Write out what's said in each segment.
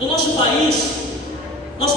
no nosso país, nós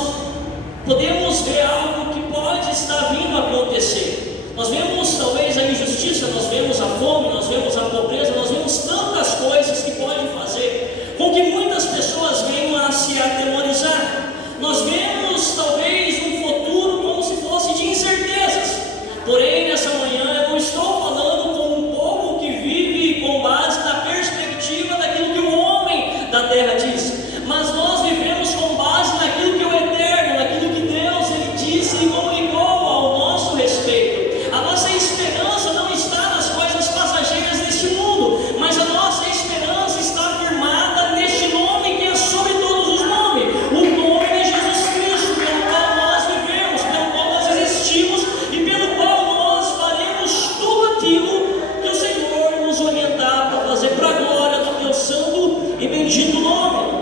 podemos ver algo que pode estar vindo a acontecer. Nós vemos talvez a injustiça, nós vemos a fome, nós vemos a pobreza, nós vemos tantas coisas que podem fazer com que muitas pessoas venham a se atemorizar. Nós vemos talvez um futuro como se fosse de incertezas. Porém, nessa manhã eu não estou falando com um povo que vive com base na perspectiva daquilo que o homem da terra diz, mas nós vivemos com base naquilo que o eterno, naquilo que Deus ele disse e comunicou ao nosso respeito. A nossa esperança não está nas coisas passageiras deste mundo, mas a nossa esperança está firmada neste nome que é sobre todos os nomes, o nome de Jesus Cristo, pelo qual nós vivemos, pelo qual nós existimos e pelo qual nós faremos tudo aquilo que o Senhor nos orientar para fazer para a glória do teu santo e bendito nome.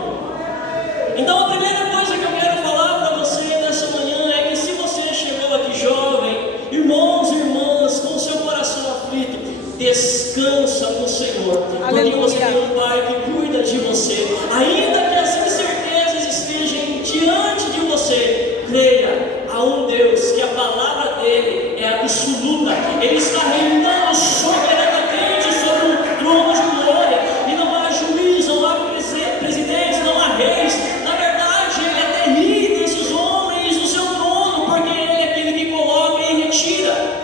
Então a primeira coisa que eu quero falar para você nessa manhã é que se você chegou aqui jovem, irmãos e irmãs, com o seu coração aflito, descansa no Senhor, porque você tem um Pai que cuida de você, ainda que as incertezas estejam diante de você, creia, há um Deus que a palavra dele é absoluta, ele está reinando soberanamente sobre o trono de glória, e não há juiz, não há presidentes, não há reis. Na verdade, ele até ri desses homens do seu trono, porque ele é aquele que coloca e retira.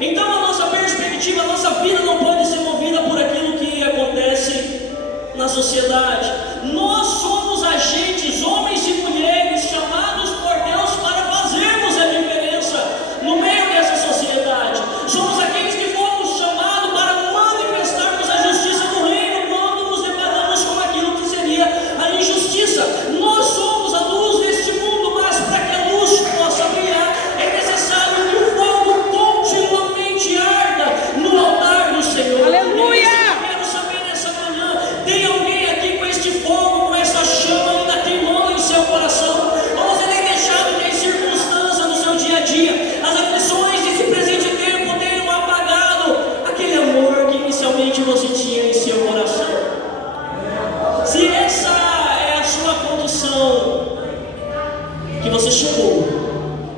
Então a nossa perspectiva, a nossa vida não pode ser movida por aquilo que acontece na sociedade. Nós somos agentes, homens e mulheres, chamados por Deus para fazermos a diferença no meio dessa sociedade. Somos aqueles que fomos chamados para manifestarmos a justiça do reino quando nos deparamos com aquilo que seria a injustiça. Nós somos a luz deste mundo, mas para que a luz possa brilhar, é necessário que o fogo continuamente arda no altar do Senhor. Aleluia! Eu quero saber nessa manhã, tem alguém aqui com este fogo, com essa chama ainda queimando em seu coração? Ou você tem deixado que as circunstâncias do seu dia a dia, as aflições desse presente tempo tenham apagado aquele amor que inicialmente você tinha em seu coração? Se essa é a sua condição que você chegou,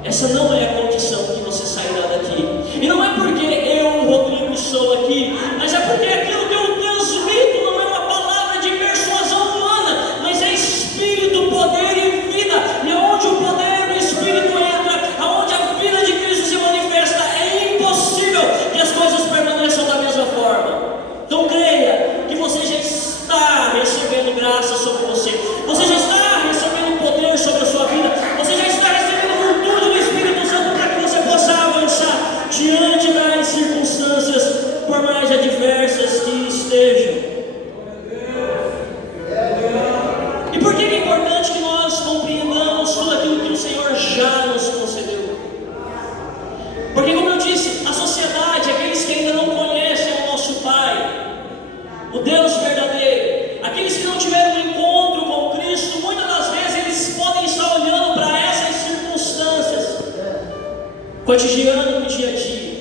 essa não é a condição que você sairá daqui. E não é porque eu, Rodrigo, sou aqui, mas é porque aquilo que eu transmito não é uma palavra de persuasão humana, mas é Espírito, poder e vida. E onde o poder do Espírito entra, aonde a vida de Cristo se manifesta, é impossível que as coisas permaneçam da mesma forma. Então creia que você já está recebendo graça sobre você, você já está recebendo poder sobre a sua vida, você já está recebendo virtude do Espírito Santo para que você possa avançar diante das circunstâncias, por mais adversas que estejam. E por que é importante que nós compreendamos tudo aquilo que o Senhor já nos concedeu? Porque, como eu disse, a sociedade, aqueles que ainda não conhecem o nosso Pai, o Deus verdadeiro, aqueles que não tiveram um encontro com Cristo, muitas das vezes eles podem estar olhando para essas circunstâncias cotidiano no dia a dia,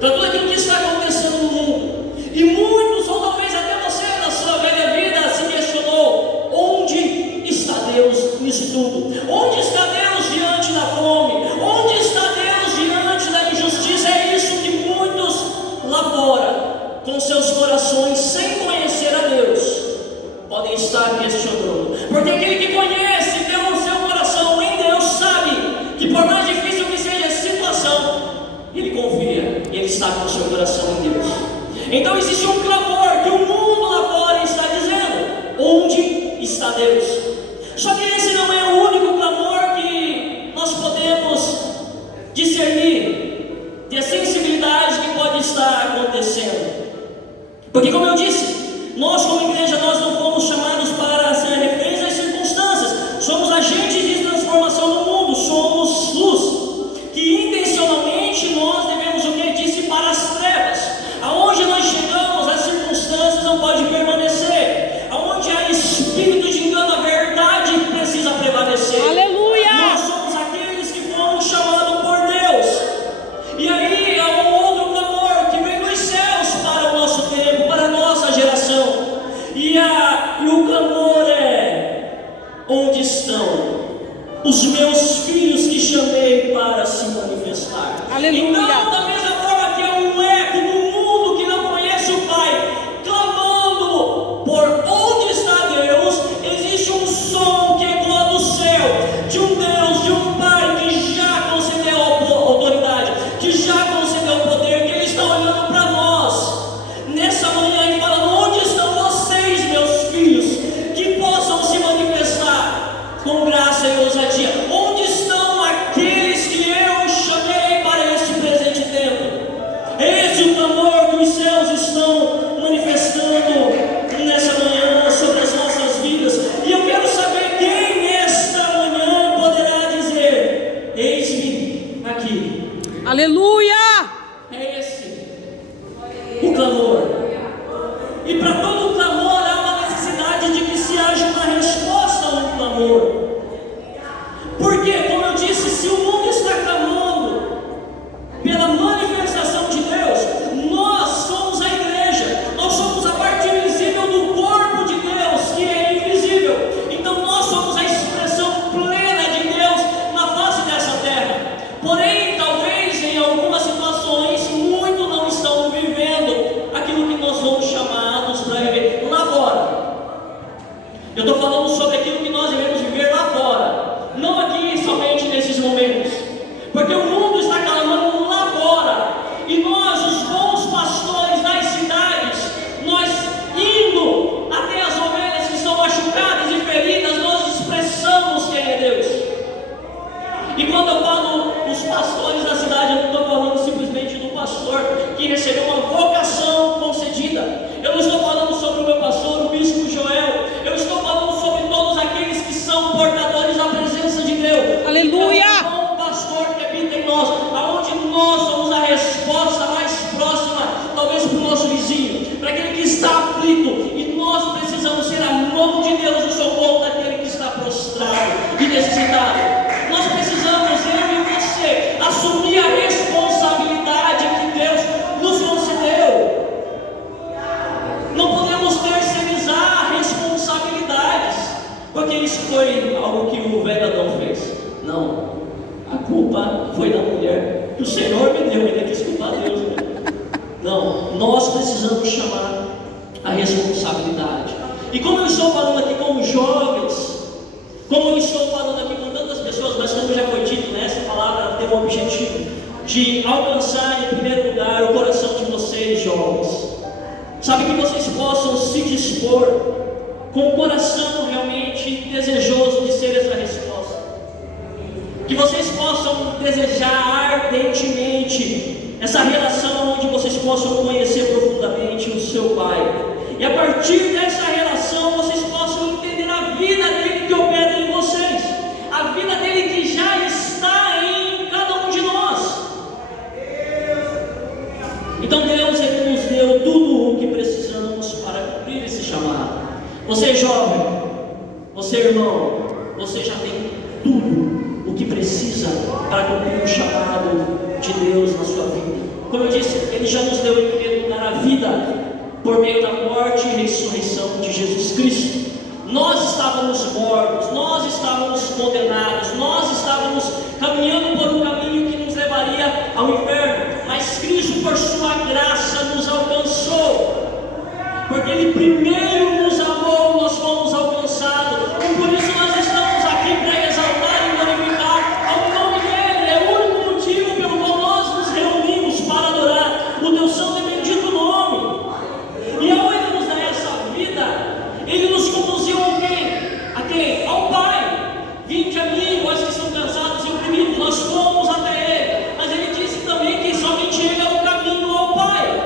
para tudo aquilo que está acontecendo no mundo. E muitos, ou talvez até você na sua velha vida, se questionou: onde está Deus nisso tudo? Onde está Deus diante da fome? Onde está Deus diante da injustiça? É isso que muitos lá fora, com seus corações sem conhecer a Deus, podem estar questionando. Porque aquele que conhece Deus no seu coração em Deus sabe que por mais difícil que seja a situação, ele confia, ele está com o seu coração em Deus. Então existe um clamor que o mundo lá fora está dizendo: onde está Deus? Só que esse não é o único clamor que nós podemos discernir de sensibilidade que pode estar acontecendo. Porque, como eu disse, nós como igreja, nós não fomos chamados para ser reféns das circunstâncias. Somos agentes de transformação no mundo, somos luz, que intencionalmente nós devemos o que? Dissipar as trevas. Aonde nós chegamos, as circunstâncias não podem permanecer. Aonde há espírito de engano, a verdade precisa prevalecer. Aleluia! Nós somos aqueles que foram chamados por Deus. E aí há um outro clamor que vem dos céus para o nosso tempo, para a nossa geração. E o clamor é: onde estão os meus filhos que chamei para se manifestar? Aleluia. Então, da mesma forma que é um eco do mundo que não conhece o Pai, clamando por onde está Deus, existe um som que ecoa do céu, de um Deus, de um Pai que já concedeu autoridade, que já concedeu poder, que Ele está olhando para nós nessa manhã e falando: onde estão vocês, meus filhos, que possam se manifestar com graça e ousadia? Onde estão aqueles que eu chamei para este presente tempo? Esse é o clamor que os céus estão manifestando nessa manhã sobre as nossas vidas. E eu quero saber quem nesta manhã poderá dizer: eis-me aqui. Aleluia. É esse o clamor. E para todo clamor há uma necessidade de que se haja uma resposta a um clamor. Porque, como eu disse, se o mundo está clamando pela manifestação de Deus, nós somos a igreja, nós somos a parte invisível do corpo de Deus, que é invisível. Então nós somos a expressão plena de Deus na face dessa terra. Porém, talvez em algumas situações, muitos não estão vivendo aquilo que nós somos chamados para viver lá fora. Eu estou falando sobre aquilo que nós devemos viver lá fora, não aqui somente nesses momentos, porque o mundo está clamando lá fora, e nós, os bons pastores das cidades, nós indo até as ovelhas que são machucadas e feridas, nós expressamos quem é Deus. E quando eu falo os pastores da cidade, eu não estou falando simplesmente do pastor que recebeu uma vocação concedida. Eu não estou falando sobre o meu pastor, o bispo Joel. Eu estou falando sobre todos aqueles que são portadores da presença de Deus. Aleluia. É o bom pastor que habita em nós, aonde nós somos a resposta mais próxima, talvez para o nosso vizinho, para aquele que está aflito. E nós precisamos ser a mão de Deus no socorro daquele que está prostrado e necessitado. Nós precisamos, eu e você, assumir a responsabilidade que Deus nos concedeu. Não podemos terceirizar responsabilidades, porque isso foi algo que o velho Adão fez. Não, a culpa foi da mulher que o Senhor me deu, ainda quis culpar Deus. Não, nós precisamos chamar a responsabilidade. E como eu estou falando aqui com os jovens, como eu estou falando aqui com tantas pessoas, mas como já foi dito, né, essa palavra tem o objetivo de alcançar em primeiro lugar o coração de vocês, jovens. Sabe, que vocês possam se dispor com o coração realmente desejoso de ser essa resposta. Que vocês possam desejar ardentemente essa relação onde vocês possam conhecer profundamente o seu Pai. E a partir dessa relação vocês possam entender a vida dele que opera em vocês, a vida dele que já está em cada um de nós. Então Deus, Ele nos deu tudo o que precisamos para cumprir esse chamado. Você jovem, você irmão, você já tem tudo o que precisa para cumprir o chamado de Deus na sua vida. Como eu disse, Ele já nos deu em primeiro lugar a vida por meio da morte e ressurreição de Jesus Cristo. Nós estávamos mortos, nós estávamos condenados, nós estávamos caminhando por um caminho que nos levaria ao inferno, mas Cristo, por sua graça, nos alcançou, porque Ele primeiro nos amou, nós fomos alcançados. E por isso nós estamos aqui para exaltar e glorificar ao nome dEle. É o único motivo pelo qual nós nos reunimos para adorar o Teu santo e bendito nome. E ao Ele nos dar essa vida, Ele nos conduziu a quem? A quem? Ao Pai. Vinde a mim, vós que estão cansados e oprimidos. Nós fomos até Ele, mas Ele disse também que somente Ele é o caminho ao Pai.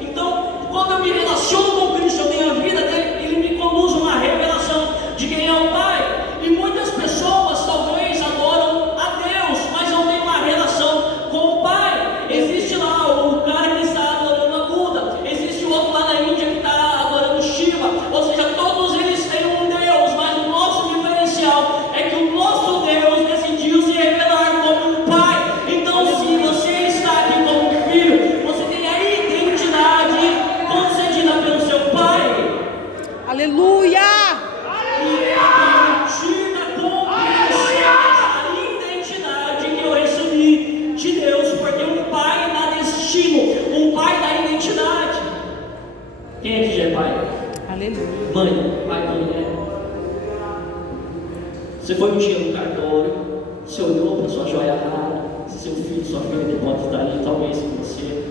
Então, quando eu me relaciono com Cristo, eu tenho a vida dele, Ele me conduz a uma revelação de quem é o Pai. E muitas pessoas talvez adoram a Deus, mas não têm uma relação com o Pai. Existe lá o cara que está adorando a Buda, existe o outro lá na Índia que está adorando Shiva, ou seja, todos eles têm um Deus, mas o nosso diferencial é que o nosso Deus decidiu se revelar como um Pai. Então, se você está aqui como um filho, você tem a identidade concedida pelo seu Pai. Aleluia. E é a partir Mãe, pai, mãe, você foi um dia no cartório, você olhou para sua joia rara, seu filho, sua filha pode estar ali, talvez com você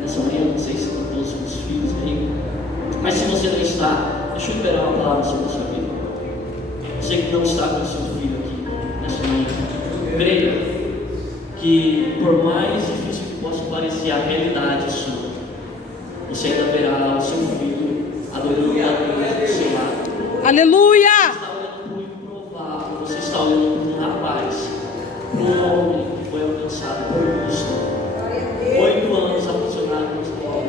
nessa manhã, não sei se estão todos os seus filhos aí, mas se você não está, deixa eu liberar uma palavra sobre a sua vida. Você que não está com o seu filho aqui nessa manhã, creia que por mais difícil que possa parecer a realidade sua, você ainda verá o seu filho adorando a Deus do seu lado. Aleluia! Você está olhando para um rapaz, para um homem que foi alcançado por Cristo. 8 anos aprisionado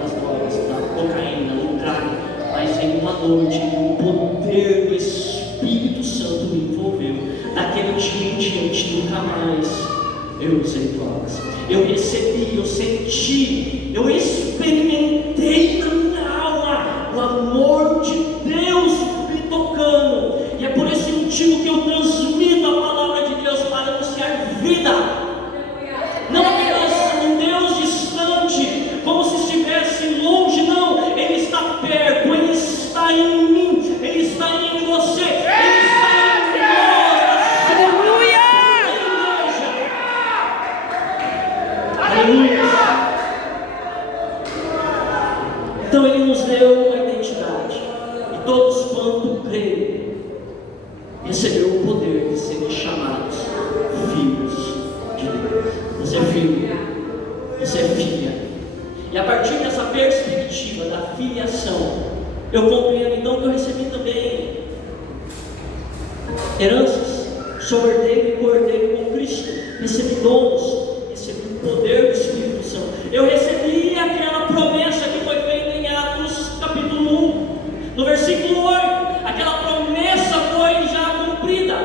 nas drogas, na cocaína, no crack, mas em uma noite o poder do Espírito Santo me envolveu. Daquele dia em diante, nunca mais eu usei drogas. Eu recebi, eu senti, eu experimentei na minha alma o amor de Deus me tocando. E é por esse motivo que eu transmito a palavra de Deus para anunciar vida. Não apenas um Deus distante, como se estivesse longe, não. Ele está perto, Ele está em mim, Ele está em você, Ele está em nós. Aleluia! Aleluia! Então Ele nos deu uma identidade, e todos quanto creem recebeu o poder de serem chamados filhos de Deus. Você é filho, você é filha. E a partir dessa perspectiva da filiação, eu compreendo então que eu recebi também heranças, sou herdeiro e co-herdeiro com Cristo, recebi dons, recebi o poder do Espírito Santo. Eu recebi aquela promessa que foi feita em Atos capítulo 1, no versículo 8. Aquela promessa foi já cumprida.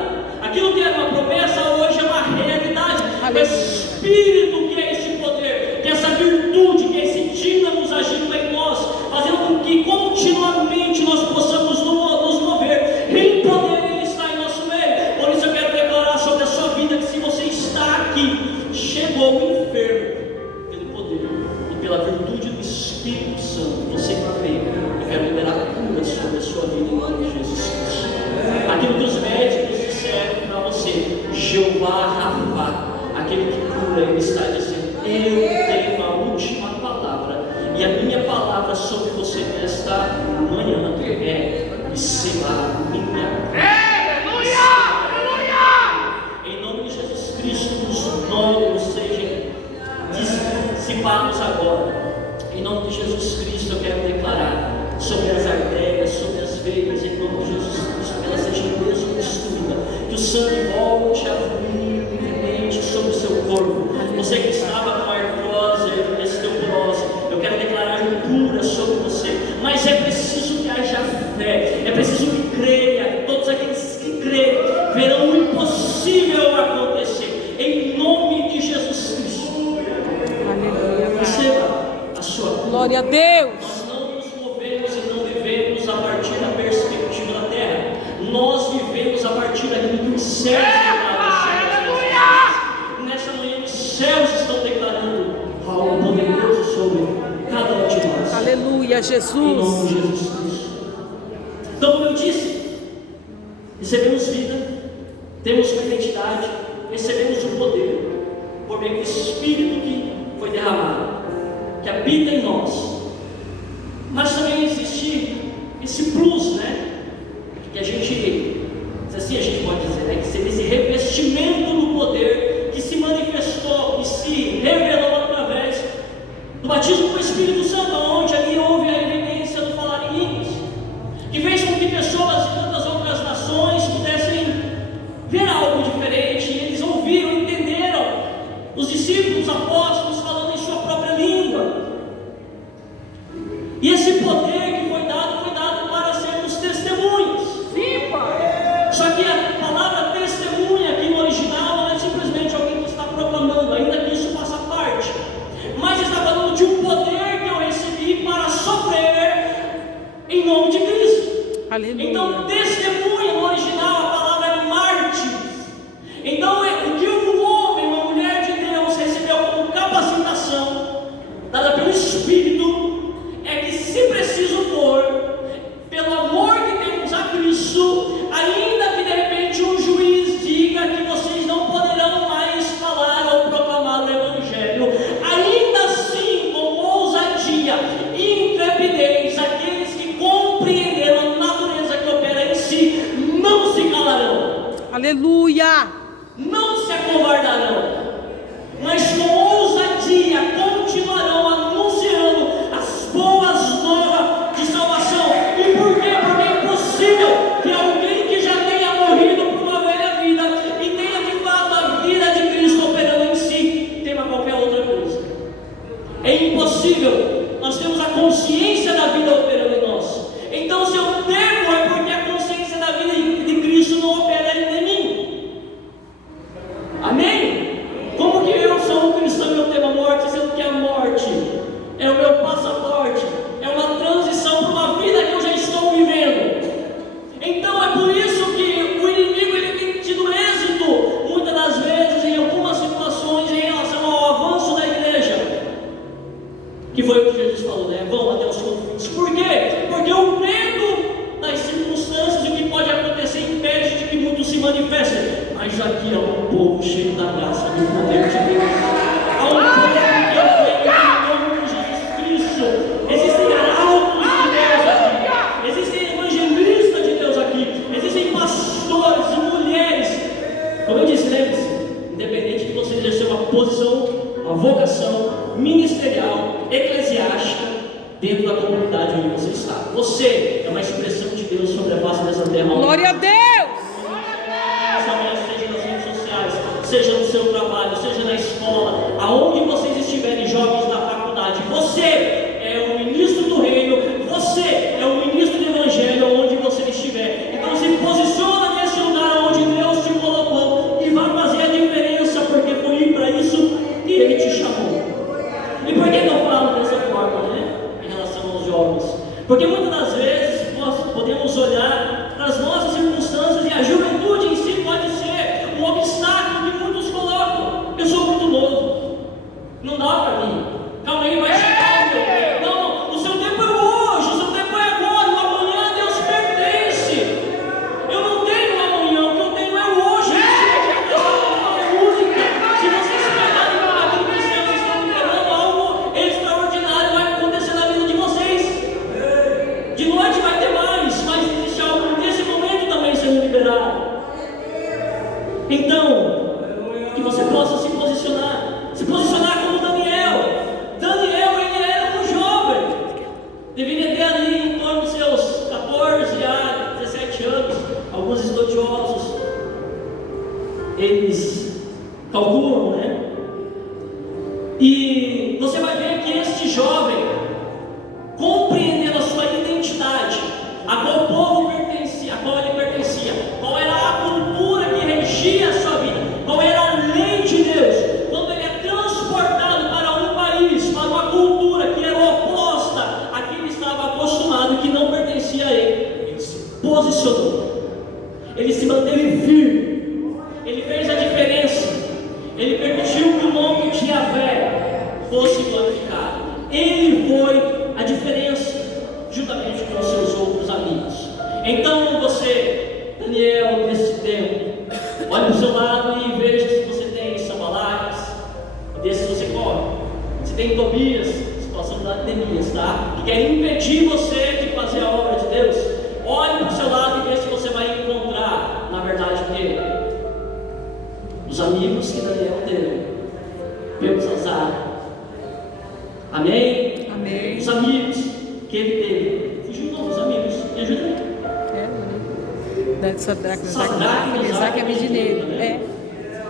Aquilo que era uma promessa hoje é uma realidade. O Espírito que é esse poder, que é essa virtude, que é esse dínamo agindo em nós, fazendo com que continuamente nós possamos nos mover em poder. Ele está em nosso meio. Por isso eu quero declarar sobre a sua vida que se você está aqui, chegou o enfermo pelo poder e pela virtude do Espírito Santo, você que veio, eu quero liberar cura sobre a sua vida em nome de Jesus Cristo. Aquilo que os médicos disseram para você, Jeová Rafa, aquele que cura, ele está dizendo, eu tenho a última palavra, e a minha palavra sobre você nesta manhã é receba a minha cura. Em nome de Jesus Cristo, os nomes sejam dissipados agora. Em nome de Jesus Cristo, eu quero declarar sobre as artérias, sobre as veias, em nome de Jesus Cristo, que elas sejam desobstruídas, que o sangue volte a fluir livremente sobre o seu corpo. Você que estava com artrose, osteoporose, eu quero declarar cura sobre você, mas é preciso que haja fé, é preciso que creia, todos aqueles que creem verão o impossível acontecer, em nome de Jesus Cristo. Aleluia. Receba a sua cura. Glória a Deus. Nós não nos movemos e não vivemos a partir da perspectiva da terra, nós vivemos a partir daquilo que os céus declaram. Nessa manhã os céus estão declarando algo poderoso sobre cada um de nós. Aleluia, Em Jesus. nome de Jesus Cristo. Então, como eu disse, recebemos vida, temos uma identidade, recebemos o poder por meio do Espírito que foi derramado, que habita em nós. Mas também existe esse plus, né? Que a gente, assim a gente pode dizer, né? Que seria esse revestimento do poder que se manifestou e se revelou através do batismo com o Espírito Santo, onde ali houve a evidência do falar em línguas, que fez com que pessoas de tantas outras nações pudessem ver algo diferente, e eles ouviram, entenderam, os discípulos, os apóstolos falando em sua própria língua. E esse poder que foi dado para sermos testemunhas. Sim, Pai. Só que a palavra testemunha aqui no original não é simplesmente alguém que está proclamando, ainda que isso faça parte, mas está falando de um poder que eu recebi para sofrer em nome de Cristo. Aleluia. Então, testemunha no original, a palavra é mártir. Então, o que um homem, uma mulher de Deus recebeu como capacitação, dada pelo Espírito, é que se preciso for, pelo amor Aleluia. Não se acovardarão, mas com ousadia continuarão anunciando as boas novas de salvação. E por quê? Porque é impossível que alguém que já tenha morrido por uma velha vida e tenha de fato a vida de Cristo operando em si, tema qualquer outra coisa. É impossível. Nós temos a consciência da vida operando em nós. Então, se eu temo, é porque a consciência da vida de Cristo não opera em mim. Amém? Como que eu sou um cristão e eu temo a morte, sendo que a morte é o meu passaporte, é uma transição para uma vida que eu já estou vivendo? Então, é por isso que o inimigo ele tem tido êxito, muitas das vezes, em algumas situações, em relação ao avanço da igreja. Que foi o que Jesus falou, né? Vão até os conflitos. Por quê? Porque o medo das circunstâncias, o que pode acontecer, impede de que muitos se manifestem. Mas aqui há um povo cheio da graça e do poder de Deus. Há um povo que eu tenho em nome de Jesus Cristo. Existem arautos de Deus aqui. Existem evangelistas de Deus aqui. Existem pastores e mulheres. Como eu disse, lembre-se, independente de você exercer uma posição, uma vocação ministerial, eclesiástica, dentro da comunidade onde você está. Você é uma expressão de Deus sobre a face dessa terra. Glória a Deus. Seja nas redes sociais, seja no seu trabalho, seja na escola, aonde vocês estiverem, jovens na faculdade, você é o ministro do reino, você é o ministro do evangelho, onde você estiver. Então se posiciona nesse lugar onde Deus te colocou e vai fazer a diferença, porque foi para isso que Ele te chamou. E por que eu falo dessa forma, né? Em relação aos jovens? Porque muitas das vezes nós podemos olhar para as nossas circunstâncias e a juventude em si pode ser um obstáculo que muitos colocam. Eu sou muito novo, não dá para mim. Calma aí, vai chegar o meu tempo. Não, o seu tempo é hoje, o seu tempo é agora, o amanhã a Deus pertence. Eu não tenho amanhã, o que eu tenho é hoje. Se vocês pegarem para aquilo que vocês estão esperando, algo extraordinário vai acontecer na vida de vocês. De noite vai ter mais, mas existe algo nesse momento também sendo liberado. Então, que você possa se posicionar como Daniel. Daniel, ele era um jovem, deveria ter ali em torno dos seus 14 a 17 anos. Alguns estudiosos, eles calculam, né? E você vai ver que este jovem, compreendendo a sua identidade, a qual povo pertencia, a qual ele pertencia, qual era a cultura que regia a sua vida, qual era a lei de Deus, quando ele é transportado para um país, para uma cultura que era oposta à que ele estava acostumado e que não pertencia a ele, ele se posicionou, ele se manteve firme, ele fez a diferença, ele permitiu que o nome de Yahvé fosse glorificado, ele foi a diferença, juntamente com os seus outros amigos. Então você, Daniel, nesse tempo, olhe para o seu lado e veja se você tem Sambalate, e desses você corre. Se tem Tobias, situação da Neemias, tá? Que quer impedir você de fazer a obra de Deus. Olhe para o seu lado e veja se você vai encontrar, na verdade, o quê? Os amigos que Daniel teve. Vemos Azar. Amém? Amém. Os amigos que ele teve. Fugiu não, os amigos. Me ajuda aí. Sadraque, Mesaque e Abednego.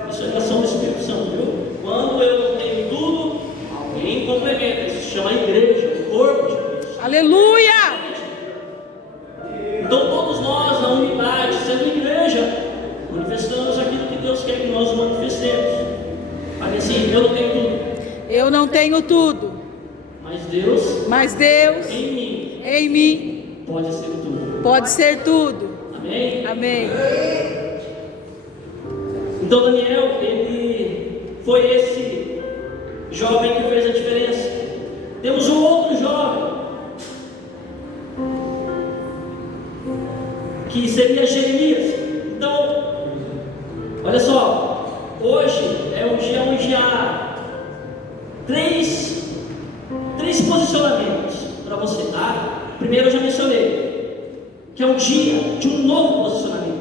Isso é ação do Espírito Santo, viu? Quando eu não tenho tudo, alguém complementa. Isso se chama igreja, o corpo de Cristo. Aleluia! Então todos nós, na unidade, sendo igreja, manifestamos aquilo que Deus quer que nós manifestemos. Mas assim, eu não tenho tudo. Eu não tenho tudo. Mas Deus em mim pode ser tudo. Pode ser tudo. Amém? Amém. Então Daniel, ele foi esse jovem que fez a diferença. Temos um outro jovem, que seria Jeremias. Então, olha só, hoje é um dia onde há três posicionamentos para você, tá? Primeiro eu já mencionei, que é um dia de um novo posicionamento.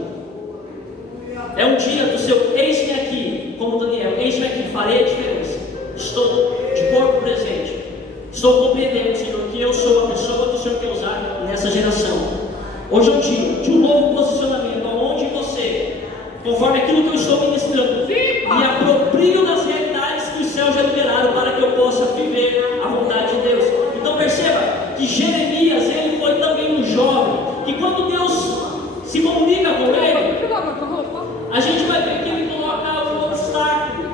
É um dia do seu eis-me aqui, como Daniel, eis-me aqui, farei a diferença. Estou de corpo presente. Estou compreendendo, Senhor, que eu sou a pessoa que o Senhor quer usar nessa geração. Hoje é um dia de um novo posicionamento, onde você, conforme aquilo que eu estou ministrando, me aproprio das realidades que os céus já liberaram para que eu possa viver a vontade de Deus. Então perceba que Jeremias, ele foi também um jovem, que quando Deus se comunica com ele, a gente vai ver que ele coloca um obstáculo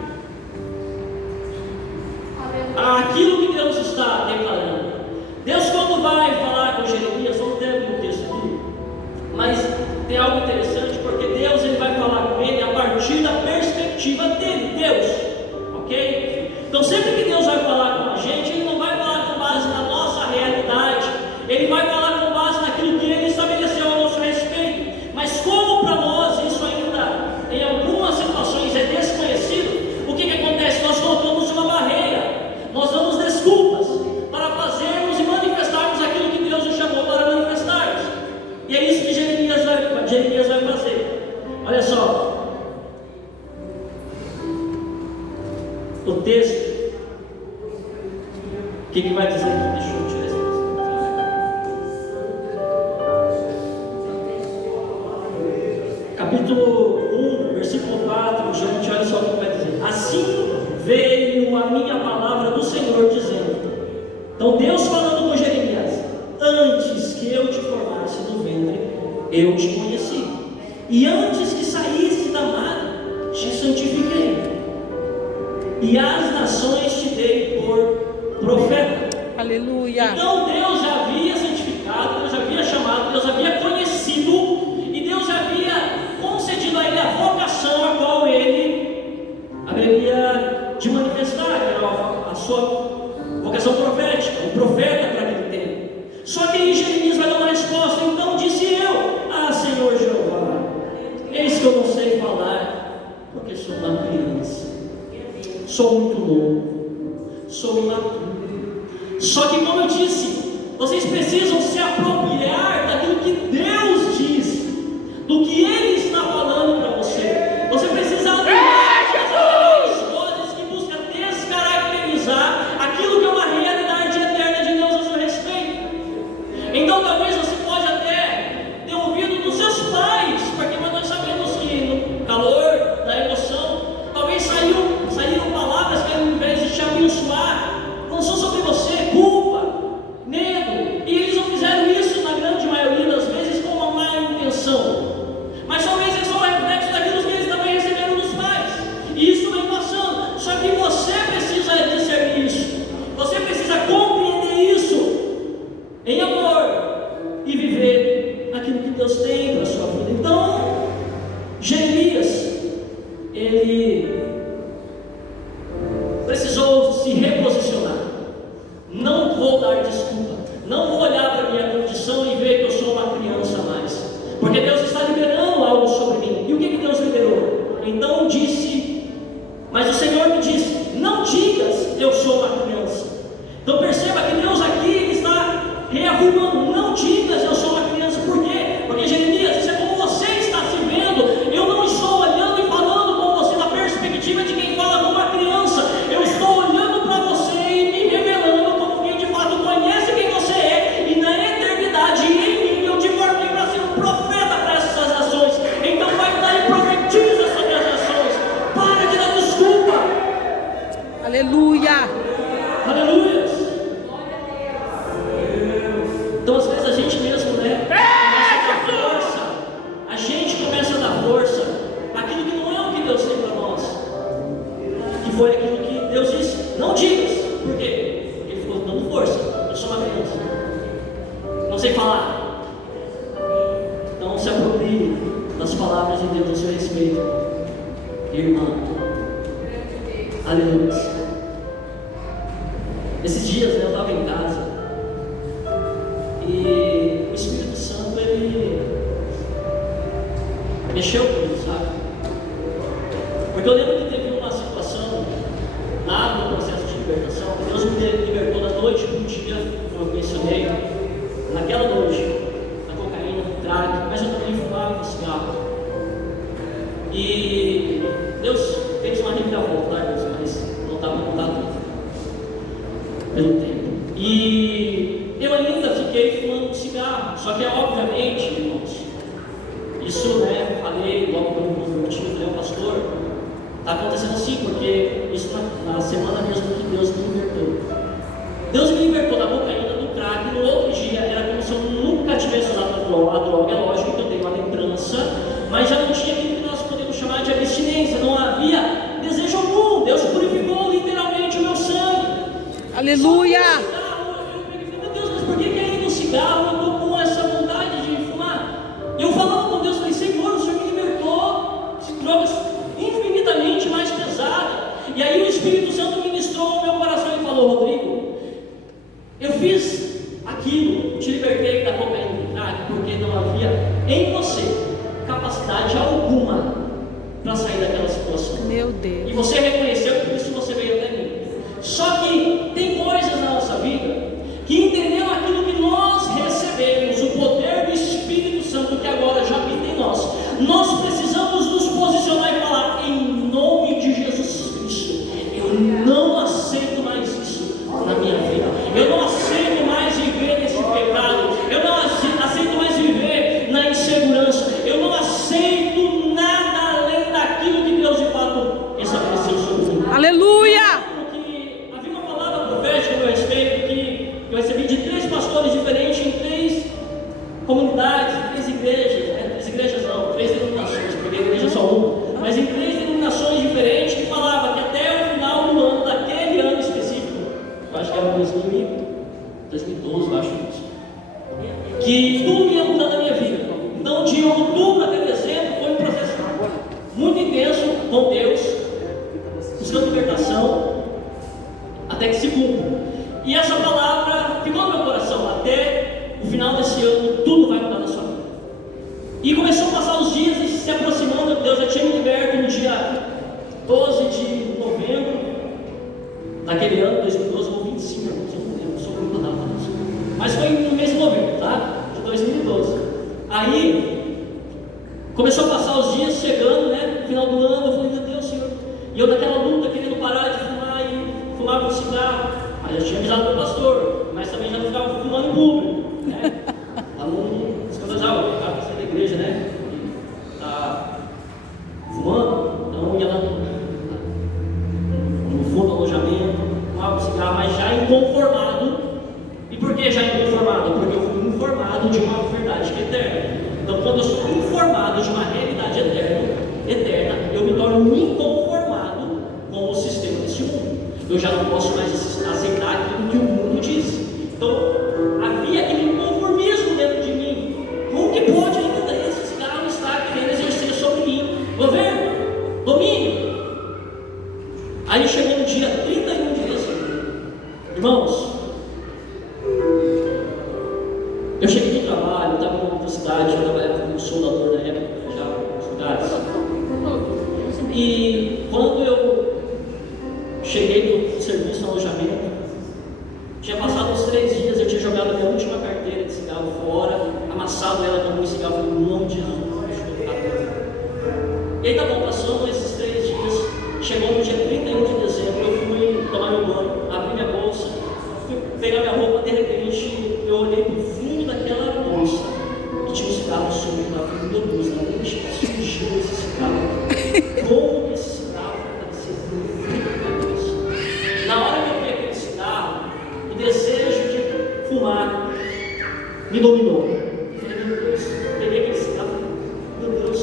àquilo que Deus está declarando. Deus, quando vai falar com Jeremias, não tem no texto aqui, mas tem algo interessante, porque Deus, ele vai falar com ele a partir da perspectiva dele, Deus, ok? Então sempre que Deus vai falar com a gente, ele não vai falar com base na nossa realidade, ele vai falar com base naquilo que ele estabeleceu a nosso respeito. Mas como para nós isso ainda em algumas situações é desconhecido, o que acontece? Nós colocamos uma barreira, nós damos desculpas para fazermos e manifestarmos aquilo que Deus nos chamou para manifestarmos. E é isso que Jeremias vai fazer. Olha só, o texto, o que vai dizer aqui? Deixa eu tirar esse texto. Capítulo 1, versículo 4, gente, olha só o que vai dizer. Assim veio a minha palavra do Senhor dizendo. Então Deus falando com Jeremias: antes que eu te formasse no ventre, eu te conheci, e antes que saísse da madre, te santifiquei, e às nações te dei por profeta. Aleluia. Então Deus já havia santificado, Deus já havia chamado, Deus havia conhecido, e Deus já havia concedido a ele a vocação a qual ele haveria de manifestar, que era a sua vocação profética, um profeta para aquele tempo. Só que aí Jeremias vai dar uma resposta. Então disse eu: ah, Senhor Jeová, eis que eu não sei falar, porque sou uma criança, sou muito novo, sou imaturo. Só que, como eu disse, vocês precisam se apropriar daquilo que Deus diz, do que Ele está falando para você. Você precisa anular aquelas coisas que buscam descaracterizar aquilo que é uma realidade eterna de Deus a seu respeito. Então talvez você pode até ter ouvido dos seus pais, porque nós sabemos que no calor da emoção, talvez saíram palavras que ao invés de te abençoar, lançou sobre você culpa, medo, e eles não fizeram isso na grande maioria das vezes com uma má intenção, mas talvez eles são reflexos daquilo que eles também receberam dos pais, e isso vem passando. Só que você precisa discernir isso, você precisa compreender isso em amor e viver aquilo que Deus tem para a sua vida. Então Jeremias, ele precisou se reposicionar. Não vou dar desculpa, não vou olhar para a minha condição e ver que eu sou uma criança mais, porque Deus está liberando algo sobre mim. E o que Deus liberou? Então disse, mas o Senhor me disse: não digas eu sou uma criança. Então perceba que Deus aqui ele está reafirmando: não digas eu sou uma criança. Por quê? Porque Jeremias, isso é como você está se vendo. Eu não estou olhando e falando com você na perspectiva de quem fala com uma criança. Eu estou olhando para você e me revelando como quem de fato conhece quem você é, e na eternidade em mim eu te formei para ser um profeta para essas nações. Então vai lá e profetiza sobre as nações. Para de dar desculpa. Aleluia. Aleluia. Então às vezes a gente mesmo, né, começa a dar força, a gente começa a dar força aquilo que não é o que Deus tem para nós, que foi aquilo que Deus disse: não digas. Por quê? Porque Ele ficou dando força. Eu sou uma criança, não sei falar. Então se aproprie das palavras de Deus a seu respeito, irmã. Aleluia. Esses dias, né, eu estava em casa e o Espírito Santo, ele mexeu comigo, sabe? Porque eu lembro que teve uma situação lá no processo de libertação, que Deus me libertou da noite para o dia, como eu mencionei, naquela noite, na cocaína, no crack, mas eu também fumava cigarro. E Deus fez uma reviravolta, tá, irmãos? Mas não estava tudo pelo tempo. E eu ainda fiquei fumando cigarro. Só que, obviamente, irmãos, isso, né, falei logo quando eu me converti, falei, pastor, está acontecendo assim, porque isso na semana mesmo que Deus me libertou. Deus me libertou da cocaína, do crack, no outro dia era como se eu nunca tivesse usado a droga. É lógico que eu tenho uma lembrança, mas já não tinha aquilo que nós podemos chamar de abstinência, não havia desejo algum. Deus purificou literalmente o meu sangue. Aleluia! Meu Deus, mas por que ainda o cigarro eu estou com essa vontade de fumar? Eu falando com Deus, falei, Senhor, o Senhor me libertou de drogas infinitamente mais pesadas. E aí o Espírito Santo ministrou no meu coração e falou, Rodrigo, eu fiz aquilo, te libertei da cocaína e do crack, porque não havia em você capacidade alguma para sair daquela situação. Meu Deus. E você reconheceu, por isso você veio até mim. Só que tem coisas na nossa vida que, entendendo aquilo que nós recebemos, o poder do Espírito Santo que agora já habita em nós precisamos nos posicionar e falar, em nome de Jesus Cristo, eu não aceito mais isso na minha vida. Eu não aceito mais viver nesse pecado. Eu não aceito mais viver na insegurança. Eu não aceito nada além daquilo que Deus de fato estabeleceu sobre mim. Aleluia! Porque havia uma palavra profética a meu respeito que eu recebi de 3 pastores diferentes em 3 comunidades, 3 igrejas, né? 3 igrejas não, 3 denominações, porque a igreja é só uma, mas em 3 denominações diferentes que falava que até o final do ano, daquele ano específico, eu acho que era 2012, eu acho isso, que tudo ia mudar na minha vida. Então, de outubro até dezembro, foi um processo muito intenso com Deus, buscando libertação, até que se cumpra. E essa palavra ficou no meu coração, até o final desse ano, tudo vai mudar na sua vida. E começou a passar os dias e se aproximando, Deus já tinha me liberto no dia 12 de novembro, daquele ano, 2012, ou 25, eu não lembro, sou muito nada disso. Mas foi no mês de novembro, tá? De 2012. Aí, começou a passar os dias chegando, né? No final do ano, eu falei, meu Deus, Senhor. E eu naquela luta, querendo parar de fumar e fumar com cigarro. Aí eu tinha avisado meu pastor, mas também já não ficava fumando em público, né? Lá no escandalizava, eu ficava na igreja, né? E tá fumando, então ia lá no fundo do alojamento, fumava cigarro, mas já inconformado. E por que já inconformado? Porque eu fui informado de uma verdade que é eterna. Então, quando eu sou informado de uma realidade eterna, eu me torno inconformado com o sistema deste mundo. Eu já não posso mais aceitar aquilo que o mundo diz. Então, havia aquele inconformismo dentro de mim. Como que pode ainda esse cigarro estar querendo exercer sobre mim governo, domínio? Aí chegou no dia 31 de dezembro. Irmãos, eu cheguei do trabalho, eu estava em outra cidade, eu trabalhava como soldador na época, já nos lugares. E quando eu cheguei do serviço no alojamento, tinha passado uns 3 dias, eu tinha jogado a minha última carteira de cigarro fora, amassado ela com um cigarro, falei, no nome de Jesus, e aí tá bom, passou esses 3 dias, chegou no dia 31 de dezembro, eu fui tomar meu banho, abri minha bolsa, fui pegar minha roupa, de repente eu olhei pro fundo daquela bolsa e tinha um cigarro sumindo lá, falei, meu Deus, onde surgiu esse cigarro? Como que esse cigarro vai ser? Na hora que eu vi aquele cigarro, o desejo de fumar me dominou. Eu falei, meu Deus, peguei aquele cigarro, meu Deus,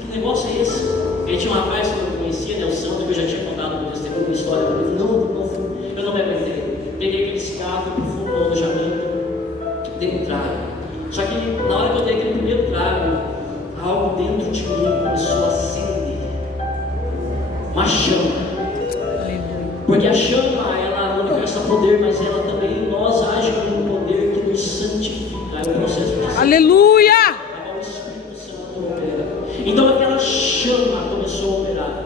que negócio é esse? Aí tinha um rapaz que eu não conhecia, né, o Sandro, que eu já tinha contado no testemunho, uma história, eu falei, não, eu não me aguentei. Peguei aquele cigarro, fui pro fundo do alojamento, dei um trago. Só que na hora que eu dei aquele primeiro trago, algo dentro de mim começou a acender. Uma chama. Porque a chama, ela manifesta poder, mas ela também em nós age como um poder que nos santifica. É o processo de Aleluia! o Espírito Santo opera. Então aquela chama começou a operar.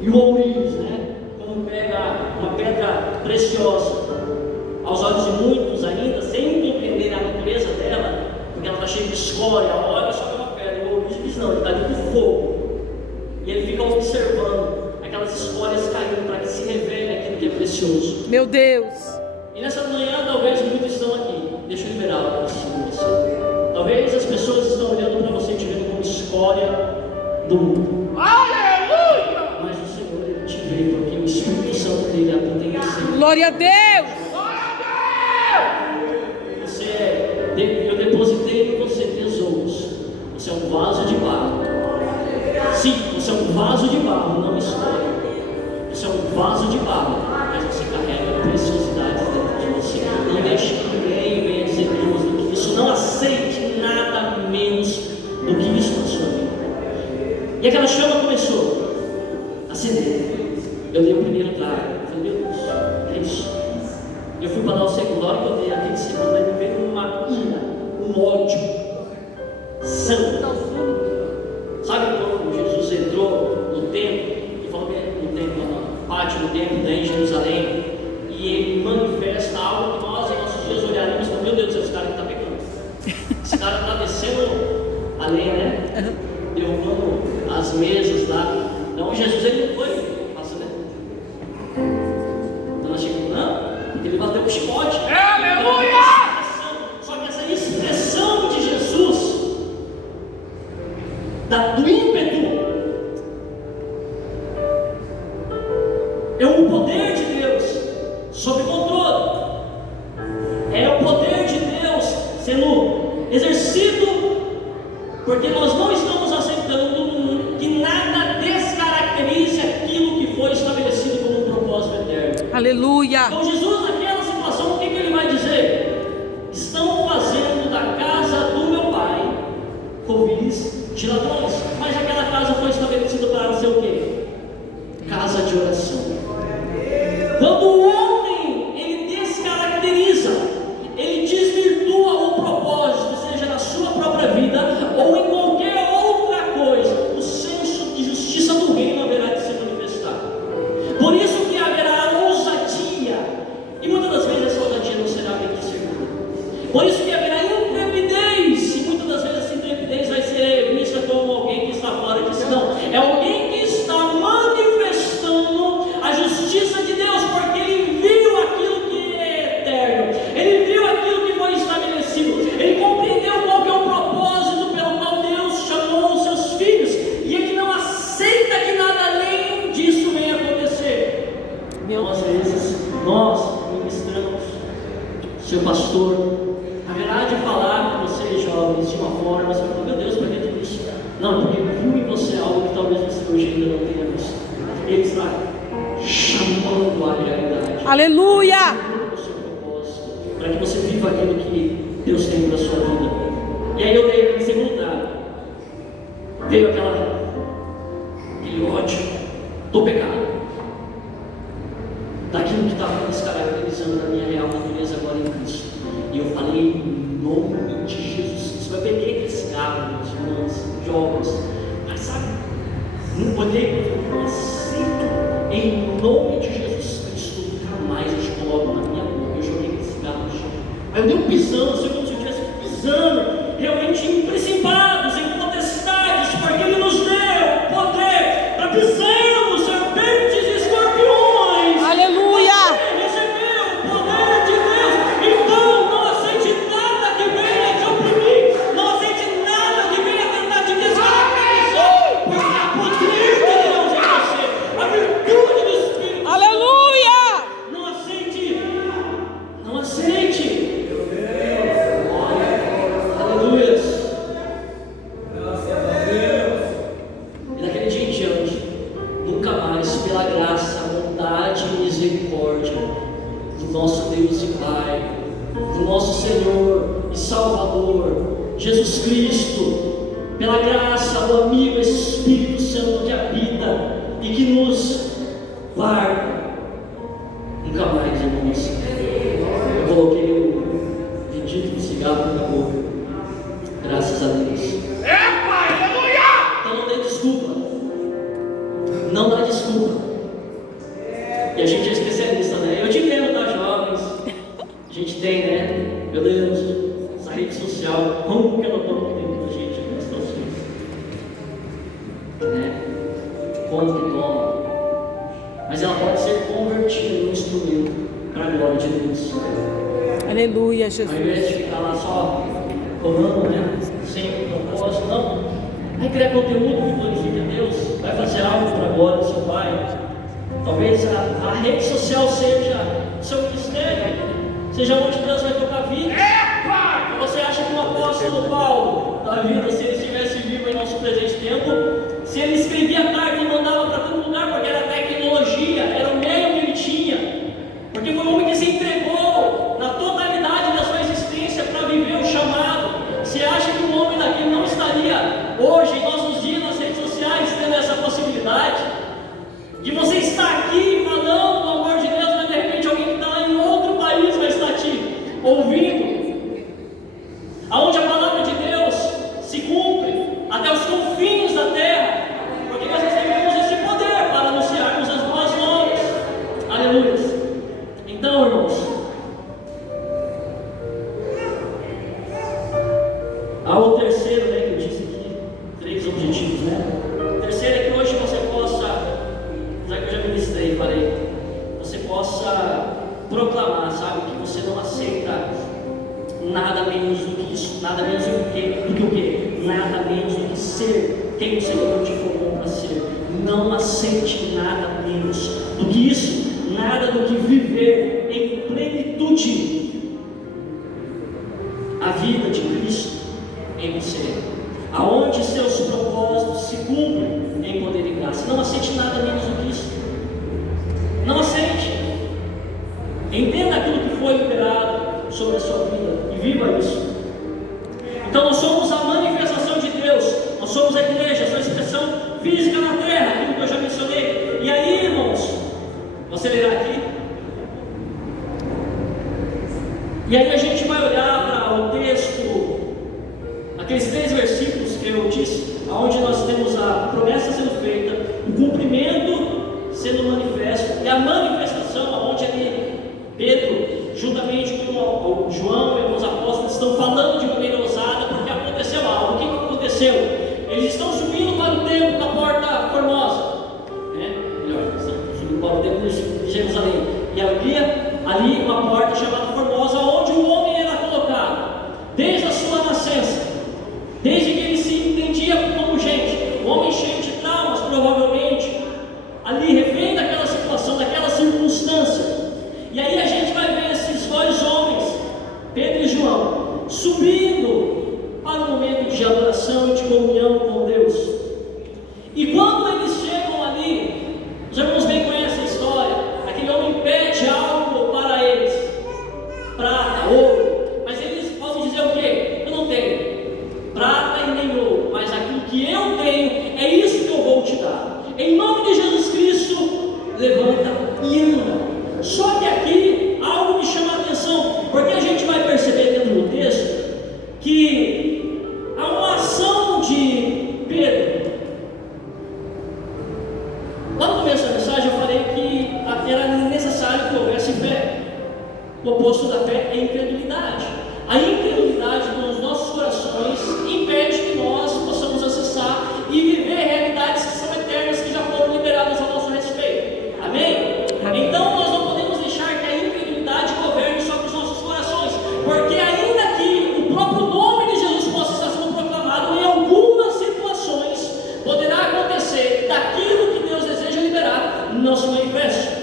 E o ourives, né? Como pega uma pedra preciosa, aos olhos de muitos ainda, sem compreender a natureza dela, porque ela está cheia de escória, olha só que é uma pedra. E o ourives diz, não, ele está ali do fogo. e ele fica observando aquelas escolhas caindo para que se revele aquilo que é precioso. Meu Deus. E nessa manhã, talvez muitos estão aqui. Deixa eu liberar algo assim com você. Talvez as pessoas estão olhando para você e te vendo como escória do mundo. Aleluia! Mas o Senhor, Ele te vê porque o Espírito Santo dele habita em você. Glória a Deus. Eu depositei em você tesouros. Você é um vaso de barro. Sim, você é um vaso de barro, não história. Você é um vaso de barro, mas você carrega preciosidades dentro de você. Não deixe que ninguém venha dizer menos do que isso. Não aceite nada menos do que isso na sua vida. E aquela chama começou a acender. Eu dei o primeiro trago. Eu falei, meu Deus, é isso. Eu fui para dar o segundo. A hora que eu dei aquele segundo, aí me veio uma ira, um ódio santo. Sabe quando Jesus entrou no templo, e falou no templo, no pátio do templo, daí em Jerusalém, e ele manifesta algo que nós em nossos dias olharemos e falamos, meu Deus do céu, esse cara que está pecando. Esse cara está descendo a lei, né? Derrubando as mesas lá. Não, Jesus ele não foi, passa, né? Então nós chegamos, não, ele bateu com o chicote. Aleluia! Só que essa expressão de Jesus, do ímpeto, é o poder de Deus sob controle, é o poder de Deus sendo exercido, porque nós não estamos aceitando que nada descaracterize aquilo que foi estabelecido como um propósito eterno. Aleluia. Então Jesus naquela situação, o que ele vai dizer? Estão fazendo da casa do meu pai covis de ladrões, mas aquela casa foi estabelecida para ser o quê? Casa de oração. Quando o homem ele descaracteriza, ele desvirtua o propósito, seja na sua própria vida ou em qualquer outra coisa, o senso de justiça do reino haverá de se manifestar. Por isso que haverá ousadia, e muitas das vezes essa ousadia não será bem discernida. Por isso que haverá intrepidez, e muitas das vezes essa intrepidez vai ser vista como alguém que está fora de si. Não, é alguém que está manifestando a justiça de Deus, porque ele viu aquilo que é eterno, ele viu aquilo que foi estabelecido, ele compreendeu qual que é o propósito pelo qual Deus chamou os seus filhos, e ele não aceita que nada além disso venha acontecer. Então, às vezes, nós ministramos, seu pastor haverá de falar com vocês, jovens, de uma forma, você vai falar, meu Deus, por que tudo isso? Não, porque viu em você algo que talvez você hoje ainda não tenha visto. Ele está chamando a realidade. Aleluia. O seu propósito, para que você viva aquilo que Deus tem para a sua vida. E aí eu dei em segundo lugar. Veio aquele ódio do pecado, daquilo que estava descaracterizando na minha real natureza agora em Cristo. E eu falei em nome de Jesus. Você vai beber esse carro, meus irmãos, jovens. Mas sabe, não olhei para mim, não aceito em nome de Jesus Cristo. Nunca mais eu te coloco na minha boca. Eu joguei esse carro no chão. Aí eu dei um pisão, assim como se eu estivesse pisando, realmente em principados, em potestades, porque Ele nos deu poder para pisarmos serpentes e escorpiões. Aleluia. Você recebeu o poder de Deus. Então não aceite nada que venha te oprimir, não aceite nada que venha tentar te descaracterizar, porque há poder de Deus em você, a virtude do Espírito. Aleluia. Não aceite, não aceite. Aleluia. E daquele dia em diante, nunca mais, pela graça, bondade e misericórdia do nosso Deus e Pai, do nosso Senhor e Salvador, Jesus Cristo, pela graça do amigo Espírito Santo que habita e que nos guarda, nunca mais, irmãos, eu coloquei o bendito cigarro na boca, graças a Deus. Epa, aleluia! Então não dê desculpa. Não dá desculpa. E a gente é especialista, né? Eu te entendo, tá, jovens? A gente tem, né? Meu Deus, essa rede social, como que ela toma dentro da gente, né? povo que toma, mas ela pode ser convertida num instrumento para a glória de Deus. Aleluia, Ao Jesus. invés de ficar lá só tomando, né? Sem propósito, não. Vai criar conteúdo que glorifique a Deus, vai fazer algo para a glória do seu Pai. Talvez a rede social seja o seu ministério, seja onde Deus vai tocar a vida. Você acha que o apóstolo Paulo, da vida, se ele estivesse vivo em nosso presente tempo, se ele escrevia carta e mandava para todo lugar, porque era tecnologia, era o meio que ele tinha, porque foi um homem que se entregou na totalidade da sua existência para viver o chamado. Você acha que um homem daquele não estaria hoje, em nossos dias, nas redes sociais, tendo essa possibilidade? De você estar aqui falando do amor de Deus, mas de repente alguém que está lá em outro país vai estar te ouvindo. Aonde a palavra de Deus se cumpre até os confins da terra, porque nós recebemos esse poder para anunciarmos as boas novas. Aleluia. Então, irmãos, há o terceiro, né, que eu disse aqui, 3 objetivos, né? O terceiro é que hoje você possa, já que eu já ministrei, falei, você possa proclamar, sabe, que você não aceita nada menos do que isso, nada menos do que o quê? Nada menos do que ser quem o Senhor te formou para ser. Não aceite nada menos do que isso, nada do que viver em plenitude a vida de Cristo em você, aonde seus propósitos se cumprem em poder e graça. Não aceite nada menos do que isso. Não aceite. Entenda aquilo que foi liberado sobre a sua vida e viva isso. Então nós somos a manifestação de Deus, nós somos a igreja, a sua expressão física na terra, aquilo que eu já mencionei. E aí, irmãos, vou acelerar aqui. E aí a gente vai olhar para o texto, aqueles 3 versículos que eu disse, onde nós temos a promessa sendo feita, o cumprimento sendo manifesto e a manifestação, onde Pedro, juntamente com o João e alguns apóstolos, estão falando de maneira ousada, porque aconteceu algo. O que aconteceu? Eles estão subindo para o templo da Porta Formosa, né? Melhor, estão subindo para o templo de Jerusalém. E ali uma porta chamada Formosa, onde o homem era colocado, desde a sua nascença, desde que ele se entendia como gente, um homem cheio de traumas, provavelmente, ali refém daquela situação, daquela circunstância. E aí a gente vai ver esses 2 homens, Pedro e João, subindo para um momento de adoração e de comunhão com Deus. E quando eles chegam ali, os irmãos bem conhecem a história, aquele homem pede algo para eles, prata, ouro, mas eles vão dizer o quê? Eu não tenho prata e nem ouro, mas aquilo que eu tenho, é isso que eu vou te dar. Em nome de Jesus Cristo, levanta e anda. Só que aqui algo me chama a atenção, porque a gente vai perceber dentro do texto que há uma ação de Pedro. Lá no começo da mensagem eu falei que era necessário que houvesse fé. O oposto da fé é incredulidade. A incredulidade nos nossos corações impede que nós possamos acessar e viver realidades que são eternas, que já foram liberadas a nosso respeito. Amém? Então nós não podemos deixar que a incredulidade governe sobre os nossos corações, porque ainda que o próprio nome de Jesus possa estar sendo proclamado, em algumas situações poderá acontecer daquilo que Deus deseja liberar não se manifeste.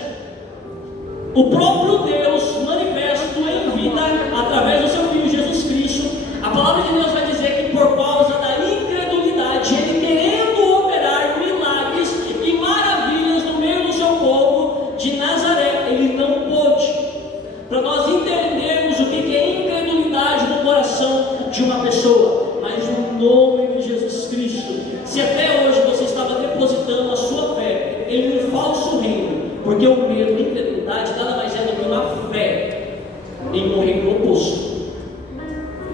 O próprio Deus manifesto em vida através do seu Filho Jesus Cristo. A palavra de Deus vai dizer que por causa da incredulidade, Ele querendo operar milagres e maravilhas no meio do seu povo de Nazaré, Ele não pôde. Para nós entendermos o que é incredulidade no coração de uma pessoa, mas no nome de Jesus Cristo, se até hoje você estava depositando a sua fé em um falso reino, porque o medo, a incredulidade, nada mais é do que uma fé em um reino oposto.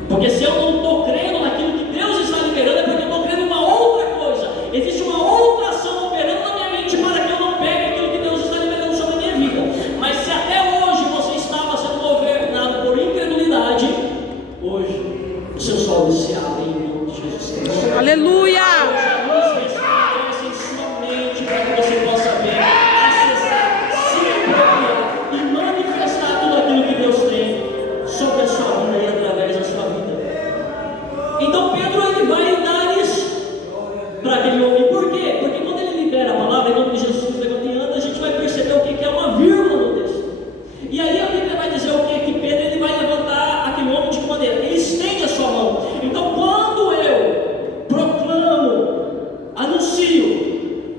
Porque se eu não estou crendo naquilo que Deus está liberando, é porque eu estou crendo em uma outra coisa. Existe uma outra ação operando na minha mente para que eu não pegue aquilo que Deus está liberando sobre a minha vida. Mas se até hoje você estava sendo governado por incredulidade, hoje os seus olhos se abrem em nome de Jesus Cristo. Aleluia! Hoje a luz resplandece em sua mente. para aquele homem. Por quê? Porque quando ele libera a palavra, em nome de Jesus, levantando, a gente vai perceber o que é uma vírgula no texto. E aí a Bíblia vai dizer o quê? Que Pedro ele vai levantar aquele homem de que maneira? Ele estende a sua mão. Então quando eu proclamo, anuncio,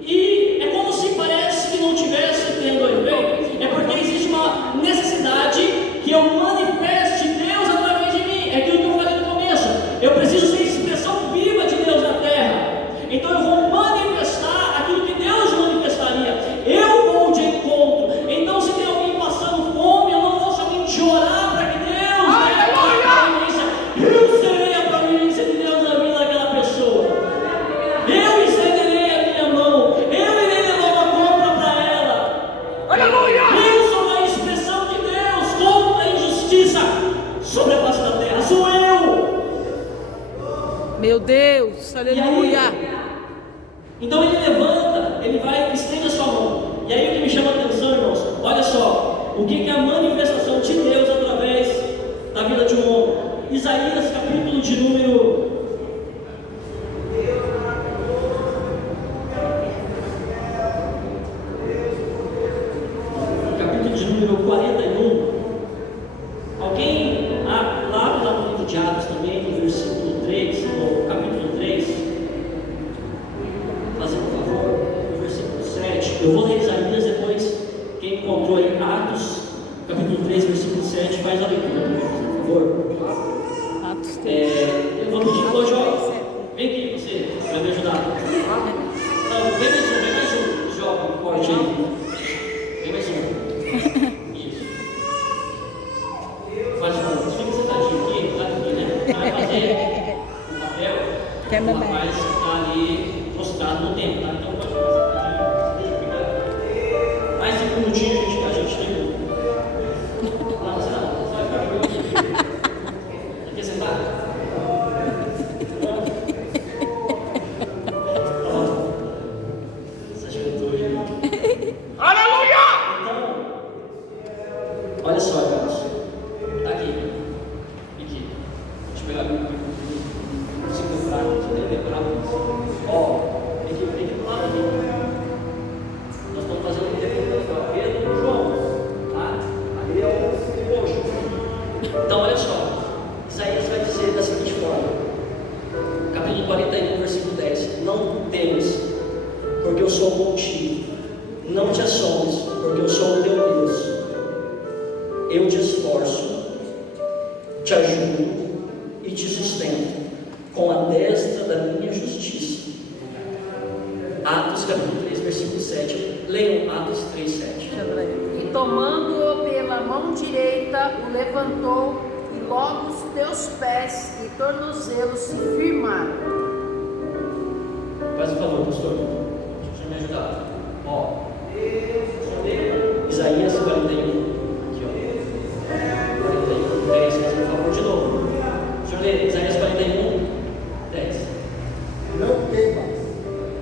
e é como se parece que não tivesse tendo efeito, é porque existe uma necessidade que eu manifeste Deus através de mim. É aquilo que eu falei no começo. Eu preciso ser expressão viva de Deus na terra. Então eu vou manifestar aquilo que Deus manifestaria. Eu vou de encontro. Então se tem alguém passando fome, eu não vou somente orar para que Deus dê a providência. Eu serei a providência de Deus na vida daquela pessoa. Eu estenderei a minha mão. Eu irei levar uma compra para ela. Aleluia! Eu sou a expressão de Deus contra a injustiça sobre a face da terra. Sou eu. Meu Deus, aleluia. Então ele levanta, ele vai, estende a sua mão. E aí o que me chama a atenção, irmãos, olha só, o que é a manifestação de Deus através da vida de um homem. Isaías, capítulo de número 41. Alguém lá no livro de Atos também, no versículo 3, no capítulo 3, fazendo um favor, no versículo 7. Eu vou ler Isaías depois. Quem encontrou aí Atos, capítulo 3, versículo 7, faz a leitura, por favor. Atos 3. Eu vou pedir, ô jovem, vem aqui você, vai me ajudar. Não, vem mais um, jovem, forte aí. Vem mais um. Isso. Faz um, fica sentadinho aqui, tá aqui, né? Vai fazer o papel. Quer O beber? rapaz está ali prostrado no tempo, tá? Então pode ficar sentadinho. Mais 5 minutinhos a gente termina. Não, você vai ficar aqui. Quer sentar? Essa juventude. Aleluia! Então, olha só, irmãos. Está aqui. Aqui. Deixa eu pegar a Bíblia. Se encontrar, você deve decorar isso. Ó, tem que pular aqui. Nós estamos fazendo um tempo. Pedro e João. Tá? Ali é o roxo. Então, olha só. Isaías vai dizer da seguinte forma. Capítulo 41, versículo 10. Não temas, porque eu sou contigo. Não te assombres, porque eu sou o teu Deus. Eu te esforço, te ajudo e te sustento com a destra da minha justiça. Atos capítulo 3, versículo 7. Leiam Atos 3, 7. E tomando-o pela mão direita, o levantou, e logo os teus pés e tornozelos se firmaram. Faz um favor, pastor. Deixa eu me ajudar. Ó. Isaías 41. Aqui, ó. 41, 10. Faz um favor de novo. Deixa eu ler. Isaías 41, 10. Não temas,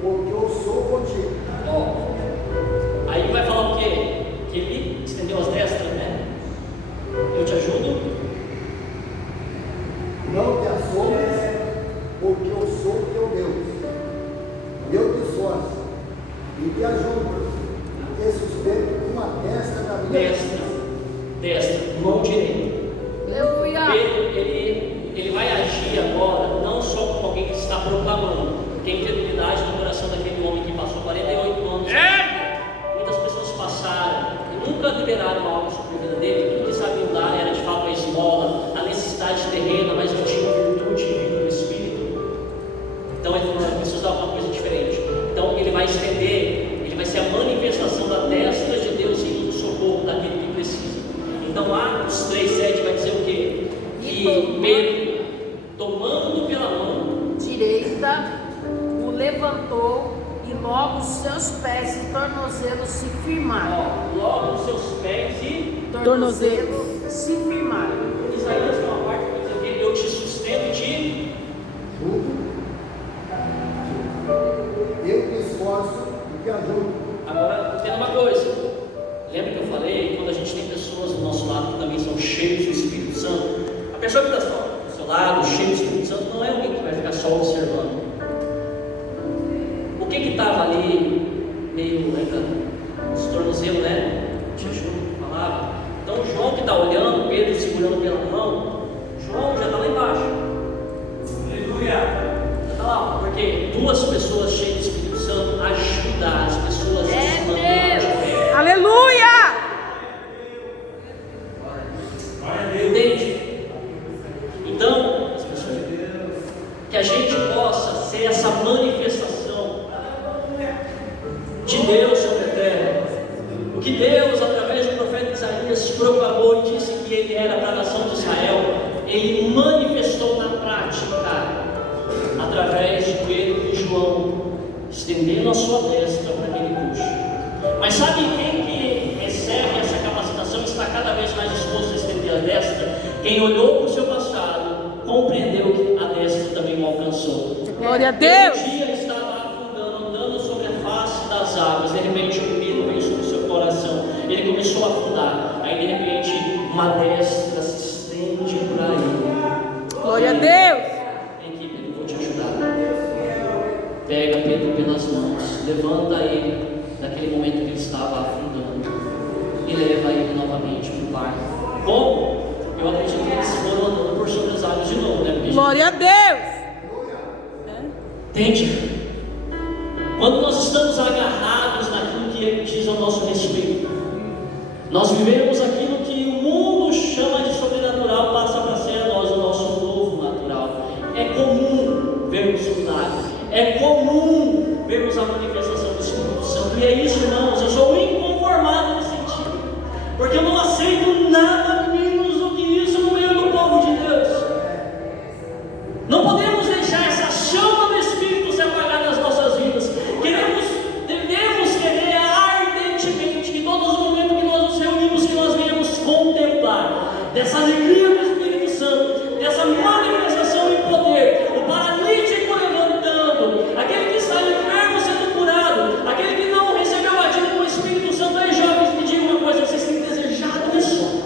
porque eu sou contigo. Ó. Aí vai falar o quê? Que ele estendeu as destras, né? Eu te ajudo. Não te assombres, porque eu sou teu Deus. Eu te esforço e te ajudo, e te sustento com a destra da minha Destra, mão direita. Aleluia! Pedro, ele vai agir agora, não só como alguém que está proclamando, tem credibilidade no coração daquele homem que passou 48 anos. Muitas pessoas passaram e nunca liberaram algo sobre a vida dele. Tudo que sabiam dar era de fato a esmola, a necessidade terrena, mas não tinha virtude e vida do Espírito. Então ele falou: preciso dar uma coisa diferente. Então ele vai estender, ele vai ser a manifestação da destra de Deus indo no socorro daquele que precisa. Então Atos 3,7 vai dizer o quê? Que Pedro, tomando pela mão Direita, o levantou, e logo os seus pés e tornozelos se firmaram. logo os seus pés e Tornozelos se firmaram. Isaías tem uma parte que vai dizer o quê? Eu te sustento e te Eu te esforço e te ajudo. Agora, entenda uma coisa. Lembra que eu falei, quando a gente tem pessoas do nosso lado que também são cheios do Espírito Santo, a pessoa que está do seu lado, cheio do Espírito Santo, não é alguém que vai ficar só observando. que estava ali, meio ainda, os tornozelos, né? Jejum, falava. Então João que está olhando, Pedro segurando pela mão, João já está lá embaixo. Aleluia! Já está lá, porque duas pessoas cheias do Espírito Santo ajudam as pessoas a se manterem. Aleluia! Entende? Então, que a gente possa ser essa manifestação de Deus sobre a terra. O que Deus, através do profeta Isaías, proclamou e disse que ele era para a nação de Israel, ele manifestou na prática, através de Pedro e João, estendendo a sua destra para aquele bucho. Mas sabe quem que recebe essa capacitação, está cada vez mais disposto a estender a destra? Quem olhou para o seu passado, compreendeu que a destra também o alcançou. Glória a Deus! Um dia ele estava afundando, andando sobre a face das águas, de repente o medo veio sobre o seu coração, ele começou a afundar, aí de repente uma destra se estende por aí. Glória a Deus! Vem aqui, Pedro, vou te ajudar. Pega Pedro pelas mãos, levanta ele daquele momento que ele estava afundando e leva ele novamente para o barco. Como? Eu acredito que eles foram andando por sobre as águas de novo, né? Porque Glória a Deus! entende? Quando nós estamos agarrados naquilo que Ele diz ao nosso respeito, nós vivemos aquilo que o mundo chama de sobrenatural, passa para ser a nós o nosso novo natural. É comum vermos o milagre, é comum vermos a manifestação do Espírito Santo, e é isso, irmãos. Eu sou inconformado nesse sentido, porque eu não aceito nada menos do que isso no meio do povo de Deus. Não podemos deixar essa chama do Espírito se apagar nas nossas vidas. Devemos querer ardentemente que todos os momentos que nós nos reunimos, que nós venhamos contemplar dessa alegria do Espírito Santo, dessa manifestação em poder, o paralítico levantando, aquele que está enfermo sendo curado, aquele que não recebeu a batismo com o Espírito Santo. Aí, jovens, me digam uma coisa: vocês têm desejado isso?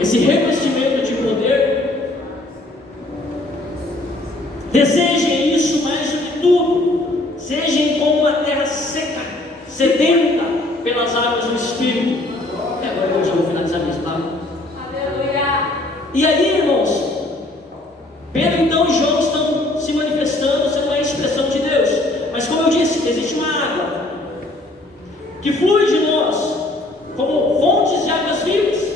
Esse revestimento de poder? Desejem isso mais do que tudo. Sejam como uma terra seca, sedenta pelas águas do Espírito. E agora eu já vou finalizar mesmo, tá? Aleluia! E aí, irmãos, Pedro então e João estão se manifestando, sendo uma expressão de Deus. Mas como eu disse, existe uma água que flui de nós como fontes de águas vivas.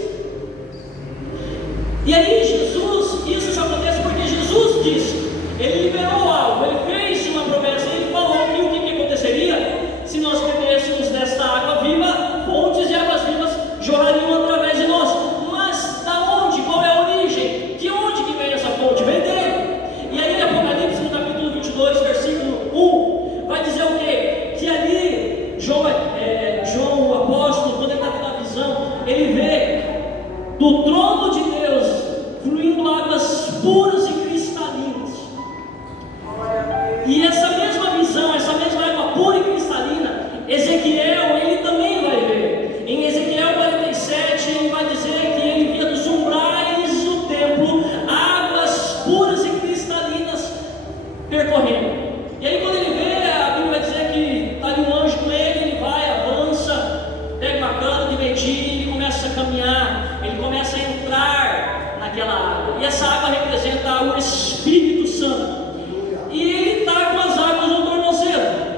E aí Jesus, isso só acontece porque Jesus disse. Ele liberou algo, ele fez uma promessa, ele falou que o que aconteceria se nós bebêssemos desta água viva, fontes de águas vivas jorrariam através de nós. Mas da onde? Qual é a origem? De onde que vem essa fonte? Vem dele. E aí em Apocalipse, no capítulo 22, versículo 1, vai dizer o quê? Que ali, João o apóstolo, quando ele está tendo a visão, ele vê do trono de Deus fluindo águas puras e cristalinas. E essa mesma visão, essa mesma água pura e cristalina, Ezequiel, ele também vai ver. Em Ezequiel 47, ele vai dizer que ele via dos umbrais do templo águas puras e cristalinas percorrendo. E aí quando ele vê, a Bíblia vai dizer que está ali um anjo com ele vai, avança, pega uma cana de medir, ele começa a caminhar, ele começa a entrar naquela água. E essa água representa o Espírito Santo. E ele está com as águas no tornozelo.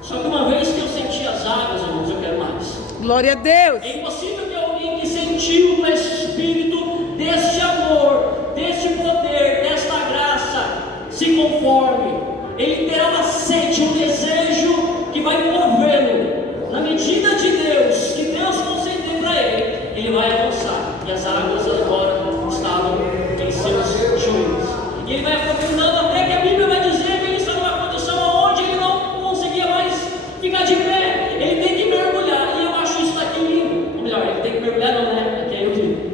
Só que uma vez que eu senti as águas, irmãos, eu quero mais. Glória a Deus! É impossível que alguém que sentiu o Espírito deste amor, deste poder, desta graça, se conforme. Ele terá uma sede, um desejo que vai movê-lo. Na medida de Deus, que Deus conceder para ele, ele vai avançar. E as águas agora estavam em seus joelhos. E ele vai aprofundando até que a Bíblia vai dizer que ele está numa condição onde ele não conseguia mais ficar de pé. Ele tem que mergulhar. E eu acho isso daqui lindo. Ou melhor, ele tem que mergulhar, não, né? Aqui é eu que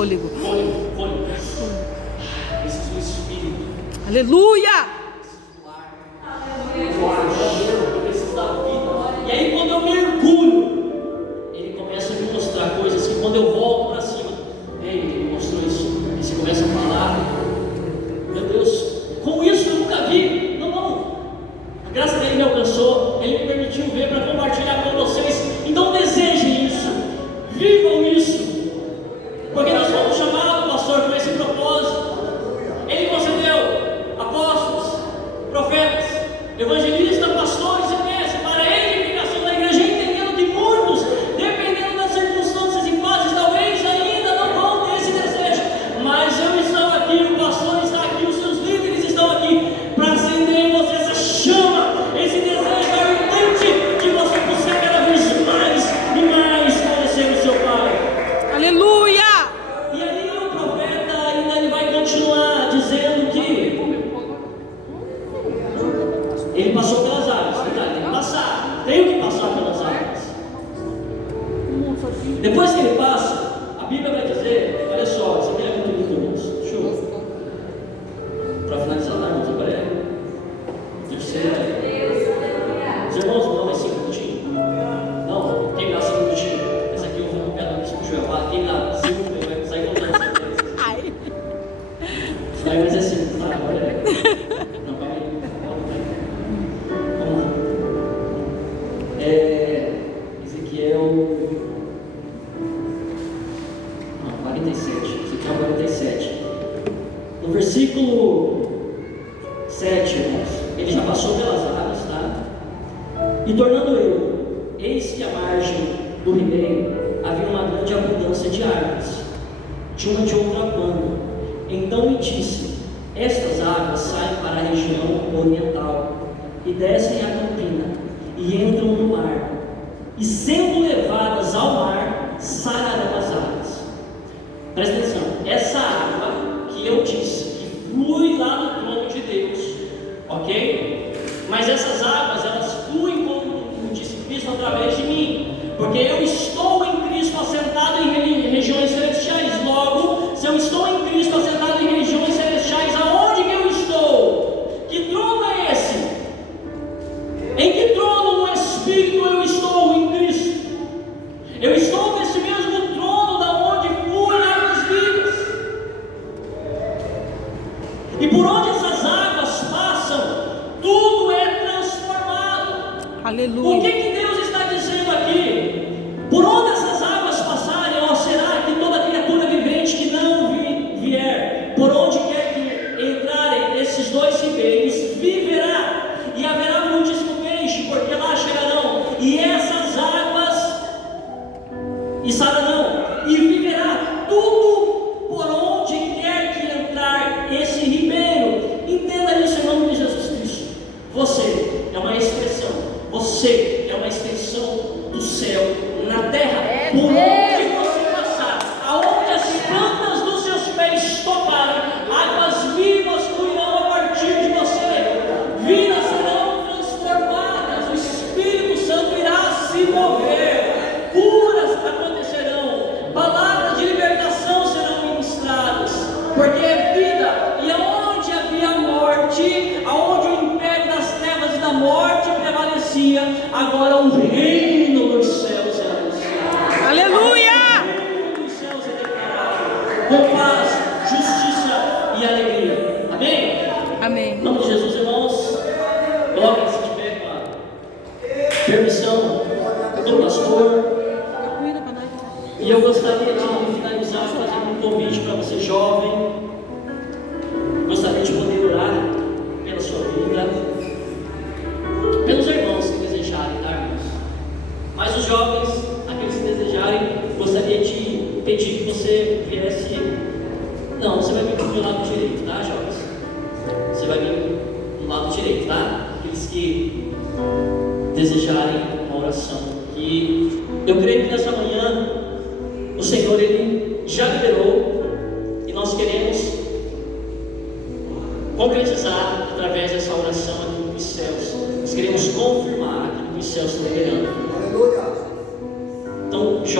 Fôlego. Fôlego. Preciso do Espírito. Aleluia! Eu preciso da vida. E aí quando eu mergulho, ele começa a me mostrar coisas que quando eu volto para cima, ele mostrou isso. E você começa a falar, meu Deus, com isso eu nunca vi. Não. A graça dele me alcançou, ele me permitiu ver para compartilhar com vocês. Então desejem isso, vivam isso, porque nós fomos chamados, pastor, com esse propósito. Ele concedeu apóstolos, profetas, evangelistas, pastores e mestres para a edificação da igreja, entendendo que muitos, dependendo das circunstâncias e fases, talvez ainda não vão ter esse desejo, mas eu estou aqui, o pastor está aqui, os seus líderes estão aqui para acender em você essa chama, esse desejo ardente de você buscar cada vez mais e mais conhecer o seu Pai. Aleluia! E aí o profeta ainda ele vai continuar dizendo que ele passou pelas águas, verdade? Tem que passar, tenho que passar pelas águas. Depois que ele passa, a Bíblia vai dizer, olha só, isso aqui é muito lindo, irmãos. Deixa eu, para finalizar, irmãos, agora é terceira. Os irmãos não dão 5 minutinhos? Não, quem dá 5 minutinhos? Essa aqui eu vou no pé da minha joelhada, quem dá 5 minutos vai sair contando 5 vezes. Vai mais é 5, tá? Agora é. Não, calma aí. Vamos lá. Ezequiel 47. Ezequiel 47. No versículo 7, irmãos, ele já passou pelas águas, tá? E tornando eu, eis que à margem do ribeiro havia uma grande abundância de árvores, de uma de outra banda. Então me disse: estas águas saem para a região oriental e descem a campina e entram no mar, e sendo levadas ao mar, sararão as águas. Presta atenção, essa água que eu disse que flui lá do trono de Deus, ok? Mas essas águas, elas fluem, como disse Cristo, através de mim, porque eu estou em Cristo assentado em regiões celestiais. Logo, se eu estou em Cristo assentado em regiões celestiais, aonde que eu estou? Que trono é esse? Em que trono no Espírito eu estou em Cristo? Eu estou nesse mesmo trono da onde fluem águas vivas. E por onde essas águas passam, tudo é transformado. Aleluia! O que Deus está dizendo aqui? Por onde essas águas passarem, ó, será que toda criatura vivente que não vier, por onde quer que entrarem esses dois ribeiros, viverá, e haverá muitíssimo peixe, porque lá chegarão, e essas águas, e sararão, e viverá tudo por onde quer que entrar esse ribeiro. Entenda isso em nome de Jesus Cristo. Você é uma expressão, você é uma extensão do céu na terra. Por onde você passar, aonde as plantas dos seus pés tocarem, águas vivas fluirão a partir de você. Vidas serão transformadas, o Espírito Santo irá se mover, curas acontecerão, palavras de libertação serão ministradas, porque é vida. E aonde havia morte, aonde o império das trevas e da morte prevalecia, agora o reino dos céus é anunciado. Aleluia! O reino dos céus é declarado com paz, justiça e alegria. Amém? Amém. Em nome de Jesus, irmãos, coloquem-se de pé com a permissão do pastor. E eu gostaria de finalizar fazendo um convite para você jovem. Gostaria de poder orar pela sua vida, pelos irmãos que desejarem, tá, irmãos? Mas os jovens, aqueles que desejarem, gostaria de pedir que você viesse. Não, você vai vir do lado direito, tá, jovens? Você vai vir do lado direito, tá? Aqueles que desejarem uma oração. E eu creio que nessa manhã o Senhor, Ele já liberou, e nós queremos concretizar através dessa oração aqui nos céus. Nós queremos confirmar aquilo